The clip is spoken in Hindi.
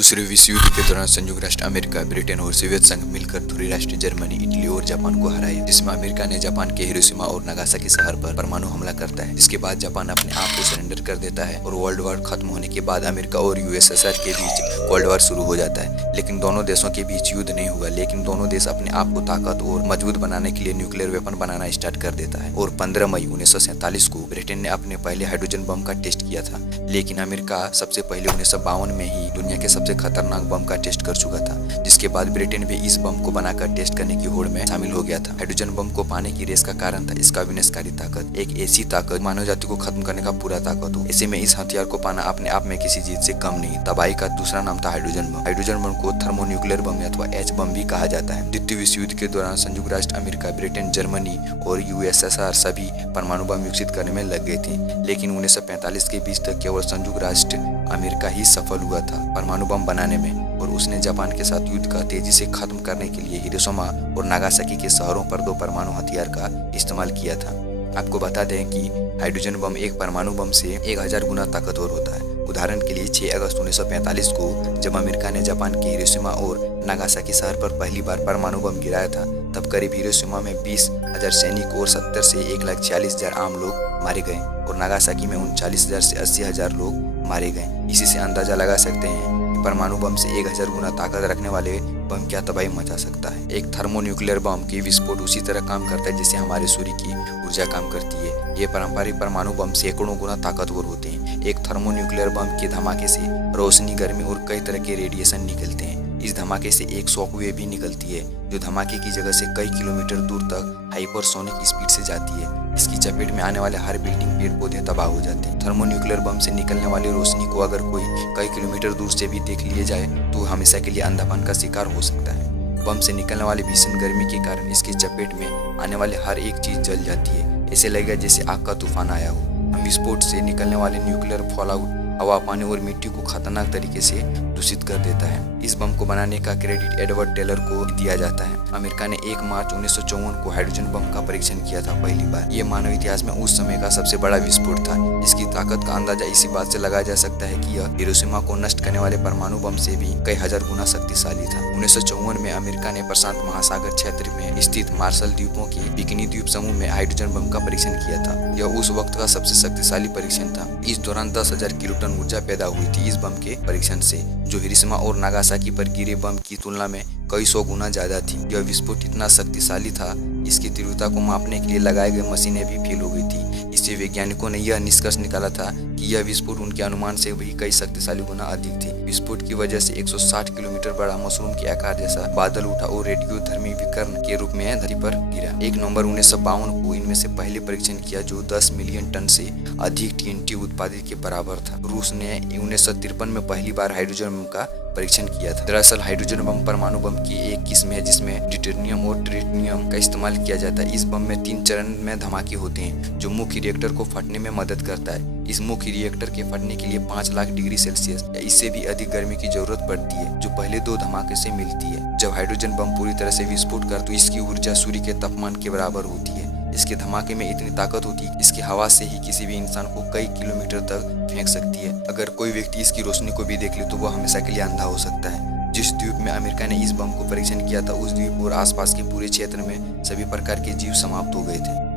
दूसरे विश्व युद्ध के दौरान संयुक्त राष्ट्र अमेरिका, ब्रिटेन और सोवियत संघ मिलकर धुरी राष्ट्र जर्मनी, इटली और जापान को हराया, जिसमें अमेरिका ने जापान के हिरोशिमा और नागासाकी शहर पर परमाणु हमला करता है, जिसके बाद जापान अपने आप को सरेंडर कर देता है और वर्ल्ड वॉर खत्म होने के बाद अमेरिका और यूएसएसआर के बीच कोल्ड वॉर शुरू हो जाता है। लेकिन दोनों देशों के बीच युद्ध नहीं हुआ, लेकिन दोनों देश अपने आप को ताकत और मजबूत बनाने के लिए न्यूक्लियर वेपन बनाना स्टार्ट कर देता है। और 15 मई 1947 को ब्रिटेन ने अपने पहले हाइड्रोजन बम का टेस्ट किया था, लेकिन अमेरिका सबसे पहले 1952 में ही दुनिया के सबसे खतरनाक बम का टेस्ट कर चुका था, जिसके बाद ब्रिटेन भी इस बम को बनाकर टेस्ट करने की होड़ में शामिल हो गया था। हाइड्रोजन बम को पाने की रेस का कारण था इसका विनाशकारी ताकत, एक ऐसी ताकत मानव जाति को खत्म करने का पूरा ताकत हो। ऐसे में इस हथियार को पाना अपने आप में किसी चीज से कम नहीं। तबाही का दूसरा नाम था हाइड्रोजन बम। हाइड्रोजन बम को थर्मोन्यूक्लियर बम अथवा एच बम भी कहा जाता है। द्वितीय विश्व युद्ध के दौरान संयुक्त राष्ट्र अमेरिका, ब्रिटेन, जर्मनी और यूएसएसआर सभी परमाणु बम विकसित करने में लग गए थे, लेकिन 1945 के बीच तक केवल संयुक्त राष्ट्र अमेरिका ही सफल हुआ था परमाणु बम बनाने में, और उसने जापान के साथ युद्ध का तेजी से खत्म करने के लिए हिरोशिमा और नागासाकी के शहरों पर 2 परमाणु हथियार का इस्तेमाल किया था। आपको बता दें कि हाइड्रोजन बम एक परमाणु बम से 1000 गुना ताकतवर होता है। उदाहरण के लिए 6 अगस्त 1945 को जब अमेरिका ने जापान के हिरोशिमा और नागासाकी शहर पर पहली बार परमाणु बम गिराया था, तब करीब हिरोशिमा में 20,000 सैनिक और 70 से 1,46,000 आम लोग मारे गए और नागासाकी में 39,000 से 80,000 लोग मारे गए। इसी से अंदाजा लगा सकते हैं कि परमाणु बम से 1000 गुना ताकत रखने वाले बम क्या तबाही मचा सकता है। एक थर्मोन्यूक्लियर बम की विस्फोट उसी तरह काम करता है जैसे हमारे सूर्य की ऊर्जा काम करती है। ये पारंपरिक परमाणु बम सैकड़ों गुना ताकतवर होते हैं। एक थर्मोन्यूक्लियर बम के धमाके से रोशनी, गर्मी और कई तरह के रेडिएशन निकलते हैं। इस धमाके से एक शॉकवेव भी निकलती है जो धमाके की जगह से कई किलोमीटर दूर तक हाइपरसोनिक स्पीड से जाती है। इसकी चपेट में आने वाले हर बिल्डिंग, पेड़ पौधे तबाह हो जाते हैं। थर्मोन्यूक्लियर बम से निकलने वाली रोशनी को अगर कोई कई किलोमीटर दूर से भी देख लिया जाए तो हमेशा के लिए अंधापन का शिकार हो सकता है। बम से निकलने वाली भीषण गर्मी के कारण इसकी चपेट में आने वाले हर एक चीज जल जाती है। ऐसे लगेगा जैसे आग का तूफान आया हो। हम विस्फोट से निकलने वाले न्यूक्लियर फॉलआउट हवा, पानी और मिट्टी को खतरनाक तरीके से दूषित कर देता है। इस बम को बनाने का क्रेडिट एडवर्ड टेलर को दिया जाता है। अमेरिका ने 1 मार्च 1954 को हाइड्रोजन बम का परीक्षण किया था पहली बार। ये मानव इतिहास में उस समय का सबसे बड़ा विस्फोट था। इसकी ताकत का अंदाजा इसी बात से लगाया जा सकता है कि यह हिरोशिमा को नष्ट करने वाले परमाणु बम से भी कई हजार गुना शक्तिशाली था। 1954 में अमेरिका ने प्रशांत महासागर क्षेत्र में स्थित मार्शल द्वीपों के बिकिनी द्वीप समूह में हाइड्रोजन बम का परीक्षण किया था। यह उस वक्त का सबसे शक्तिशाली परीक्षण था। इस दौरान 10,000 किलोटन ऊर्जा पैदा हुई थी इस बम के परीक्षण से, जो हिरोशिमा और नागासाकी पर गिरे बम की तुलना में कई 100 गुना ज्यादा थी। यह विस्फोट इतना शक्तिशाली था, इसकी तीव्रता को मापने के लिए लगाए गए मशीनें भी फेल हो गई थी। इससे वैज्ञानिकों ने यह निष्कर्ष निकाला था कि यह विस्फोट उनके अनुमान से भी कई शक्तिशाली गुना अधिक थी। विस्फोट की वजह से 160 किलोमीटर बड़ा मशरूम के आकार जैसा बादल उठा और रेडियोधर्मी विकिरण के रूप में धरती पर गिरा। 1 नवंबर 1952 को इनमें से पहले परीक्षण किया जो 10 मिलियन टन से अधिक TNT उत्पादित के बराबर था। रूस ने 1953 में पहली बार हाइड्रोजन बम का परीक्षण किया था। दरअसल हाइड्रोजन बम परमाणु बम की एक किस्म है जिसमें ड्यूटेरियम और ट्रिटियम का इस्तेमाल किया जाता है। इस बम में 3 चरण में धमाके होते हैं जो मुख्य रिएक्टर को फटने में मदद करता है। इस मुख्य रिएक्टर के फटने के लिए 5 लाख डिग्री सेल्सियस या इससे भी अधिक गर्मी की जरूरत पड़ती है, जो पहले 2 धमाके से मिलती है। जब हाइड्रोजन बम पूरी तरह से विस्फोट कर तो इसकी ऊर्जा सूर्य के तापमान के बराबर होती है। इसके धमाके में इतनी ताकत होती है कि इसकी हवा से ही किसी भी इंसान को कई किलोमीटर तक फेंक सकती है। अगर कोई व्यक्ति इसकी रोशनी को भी देख ले तो वह हमेशा के लिए अंधा हो सकता है। जिस द्वीप में अमेरिका ने इस बम को परीक्षण किया था उस द्वीप और आसपास के पूरे क्षेत्र में सभी प्रकार के जीव समाप्त हो गए थे।